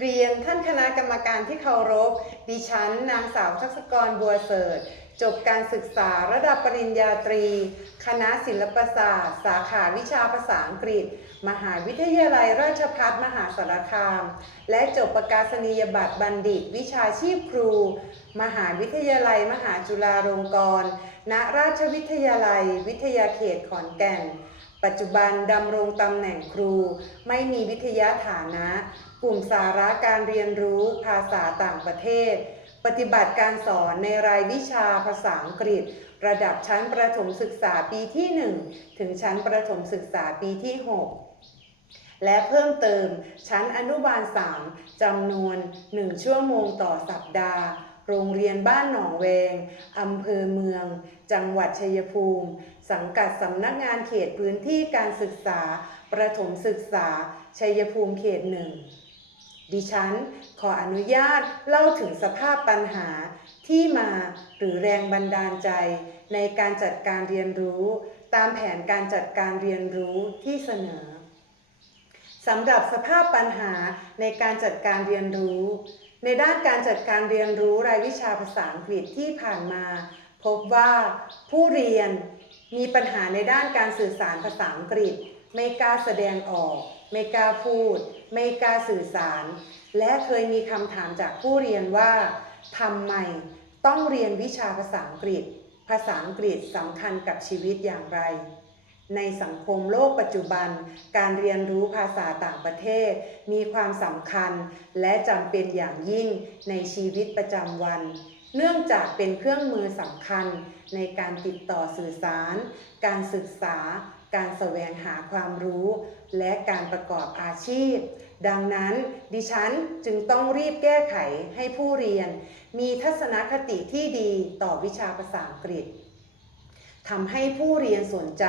เรียนท่านคณะกรรมการที่เคารพ ดิฉัน นางสาวทักษกรบัวเสิร์ชจบการศึกษาระดับปริญญาตรี คณะศิลปศาสตร์ สาขาวิชาภาษาอังกฤษ มหาวิทยาลัยราชภัฏมหาสารคาม และจบประกาศนียบัตรบัณฑิต วิชาชีพครู มหาวิทยาลัยมหาจุฬาลงกรณ์ ณราชวิทยาลัย วิทยาเขตขอนแก่น ปัจจุบันดำรงตำแหน่งครู ไม่มีวิทยาฐานะ กลุ่มสาระการเรียนรู้ภาษาต่างประเทศ ปฏิบัติการสอนในรายวิชาภาษาอังกฤษ ระดับชั้นประถมศึกษาปีที่ 1 ถึงชั้นประถมศึกษาปีที่ 6และเพิ่มเติมชั้นอนุบาล 3 จำนวน 1 ชั่วโมงต่อสัปดาห์ โรงเรียนบ้านหนองแวง อำเภอเมือง จังหวัดชัยภูมิ สังกัดสำนักงานเขตพื้นที่การศึกษา ประถมศึกษา ชัยภูมิเขตหนึ่ง ดิฉันขออนุญาตเล่าถึงสภาพปัญหาที่มาหรือแรงบันดาลใจ ในการจัดการเรียนรู้ ตามแผนการจัดการเรียนรู้ที่เสนอสำหรับสภาพปัญหาในการจัดการเรียนรู้ ในด้านการจัดการเรียนรู้รายวิชาภาษาอังกฤษที่ผ่านมา พบว่าผู้เรียนมีปัญหาในด้านการสื่อสารภาษาอังกฤษ ไม่กล้าแสดงออก ไม่กล้าพูด ไม่กล้าสื่อสาร และเคยมีคำถามจากผู้เรียนว่าทำไมต้องเรียนวิชาภาษาอังกฤษ ภาษาอังกฤษสำคัญกับชีวิตอย่างไร ในสังคมโลกปัจจุบัน การเรียนรู้ภาษาต่างประเทศ มีความสำคัญและจำเป็นอย่างยิ่งในชีวิตประจำวัน เนื่องจากเป็นเครื่องมือสำคัญในการติดต่อสื่อสาร การศึกษา การแสวงหาความรู้ และการประกอบอาชีพ ดังนั้นดิฉันจึงต้องรีบแก้ไขให้ผู้เรียน มีทัศนคติที่ดีต่อวิชาภาษาอังกฤษ ทำให้ผู้เรียนสนใจ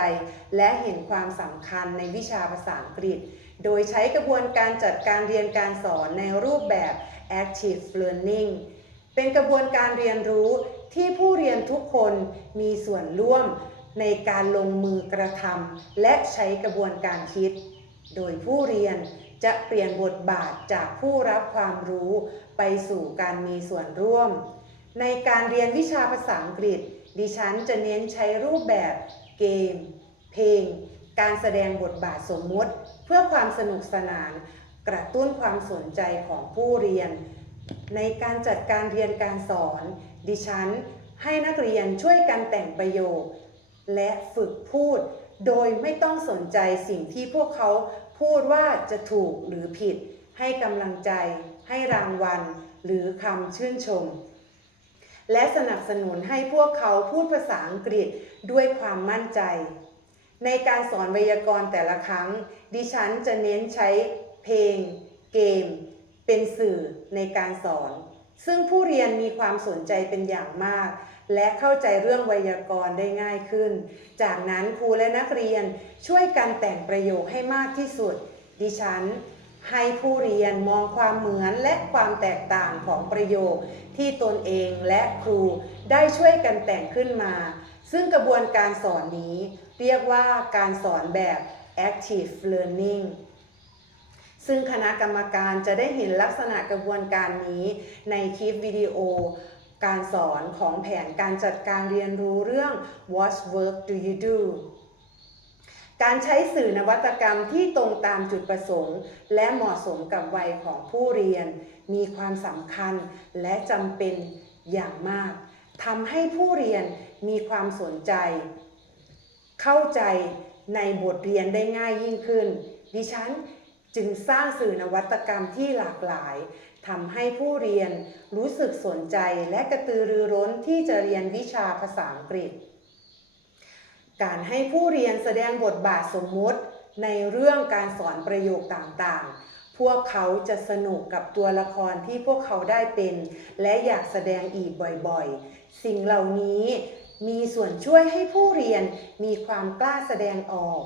และเห็นความสำคัญในวิชาภาษาอังกฤษ โดยใช้กระบวนการจัดการเรียนการสอนในรูปแบบ active learning เป็นกระบวนการเรียนรู้ที่ผู้เรียนทุกคนมีส่วนร่วมในการลงมือกระทำและใช้กระบวนการคิด โดยผู้เรียนจะเปลี่ยนบทบาทจากผู้รับความรู้ไปสู่การมีส่วนร่วม ในการเรียนวิชาภาษาอังกฤษ ดิฉันจะเน้นใช้รูปแบบเกม เพลง การแสดงบทบาทสมมุติ เพื่อความสนุกสนาน กระตุ้นความสนใจของผู้เรียน ในการจัดการเรียนการสอน ดิฉันให้นักเรียนช่วยกันแต่งประโยค และฝึกพูด โดยไม่ต้องสนใจสิ่งที่พวกเขาพูดว่าจะถูกหรือผิด ให้กำลังใจ ให้รางวัล หรือคำชื่นชม และสนับสนุนให้พวกเขาพูดภาษาอังกฤษด้วยความมั่นใจ ในการสอนไวยากรณ์แต่ละครั้ง ดิฉันจะเน้นใช้เพลง เกม เป็นสื่อในการสอน ซึ่งผู้เรียนมีความสนใจเป็นอย่างมาก และเข้าใจเรื่องไวยากรณ์ได้ง่ายขึ้น จากนั้นครูและนักเรียนช่วยกันแต่งประโยคให้มากที่สุด ดิฉัน ให้ผู้เรียนมองความเหมือนและความแตกต่างของประโยคที่ตนเองและครูได้ช่วยกันแต่งขึ้นมา ซึ่งกระบวนการสอนนี้เรียกว่าการสอนแบบ active learning ซึ่งคณะกรรมการจะได้เห็นลักษณะกระบวนการนี้ในคลิปวิดีโอ การสอนของแผนการจัดการเรียนรู้เรื่อง What work do you do การใช้สื่อนวัตกรรมที่ตรงตามจุดประสงค์ และเหมาะสมกับวัยของผู้เรียน มีความสำคัญและจำเป็นอย่างมากทำให้ผู้เรียนมีความสนใจ เข้าใจในบทเรียนได้ง่ายยิ่งขึ้น ดิฉันจึงสร้างสื่อนวัตกรรมที่หลากหลายทำให้ผู้เรียนรู้สึกสนใจและกระตือรือร้นที่จะเรียนวิชาภาษาอังกฤษ การให้ผู้เรียนแสดงบทบาทสมมุติในเรื่องการสอนประโยคต่างๆ พวกเขาจะสนุกกับตัวละครที่พวกเขาได้เป็น และอยากแสดงอีกบ่อยๆ สิ่งเหล่านี้มีส่วนช่วยให้ผู้เรียนมีความกล้าแสดงออก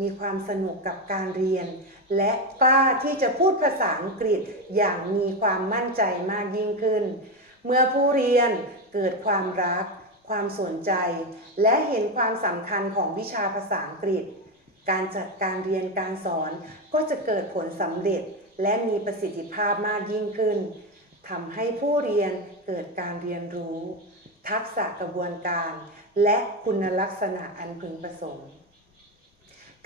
มีความสนุกกับการเรียน และกล้าที่จะพูดภาษาอังกฤษอย่างมีความมั่นใจมากยิ่งขึ้น เมื่อผู้เรียนเกิดความรัก ความสนใจ และเห็นความสำคัญของวิชาภาษาอังกฤษ การจัดการเรียนการสอนก็จะเกิดผลสำเร็จ และมีประสิทธิภาพมากยิ่งขึ้นทำให้ผู้เรียนเกิดการเรียนรู้ ทักษะกระบวนการ และคุณลักษณะอันพึงประสงค์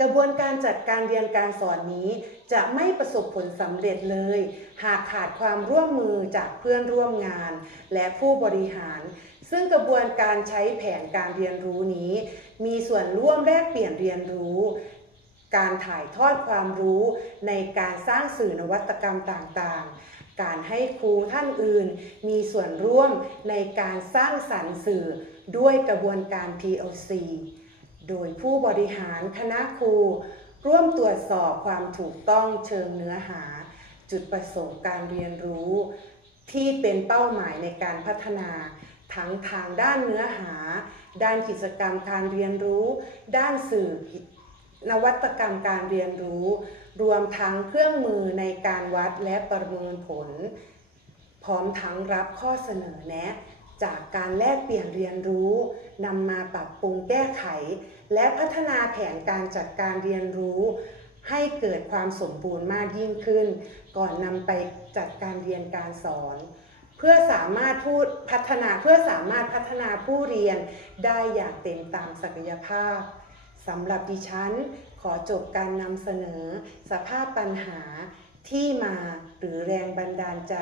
กระบวนการจัดการเรียนการสอนนี้ จะไม่ประสบผลสำเร็จเลย หากขาดความร่วมมือจากเพื่อนร่วมงาน และผู้บริหาร ซึ่งกระบวนการใช้แผนการเรียนรู้นี้ มีส่วนร่วมแลกเปลี่ยนเรียนรู้ การถ่ายทอดความรู้ในการสร้างสื่อนวัตกรรมต่างๆการให้ครูท่านอื่นมีส่วนร่วมในการสร้างสรรค์สื่อด้วยกระบวนการ PLC โดยผู้บริหารคณะครู ร่วมตรวจสอบความถูกต้องเชิงเนื้อหา จุดประสงค์การเรียนรู้ ที่เป็นเป้าหมายในการพัฒนา ทั้งทางด้านเนื้อหา ด้านกิจกรรมการเรียนรู้ ด้านสื่อนวัตกรรมการเรียนรู้ รวมทั้งเครื่องมือในการวัดและประเมินผล พร้อมทั้งรับข้อเสนอแนะ จากการแลกเปลี่ยนเรียนรู้นำมาปรับปรุงแก้ไข และพัฒนาแผนการจัดการเรียนรู้ ให้เกิดความสมบูรณ์มากยิ่งขึ้น ก่อนนำไปจัดการเรียนการสอน เพื่อสามารถพูดพัฒนาเพื่อสามารถพัฒนาผู้เรียนได้อย่างเต็มตามศักยภาพสำหรับดิฉัน ขอจบการนำเสนอ สภาพปัญหาที่มาหรือแรงบันดาลใจ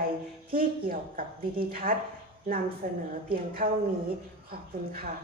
ที่เกี่ยวกับวิดิทัศน์ นำเสนอเพียงเท่านี้ขอบคุณค่ะ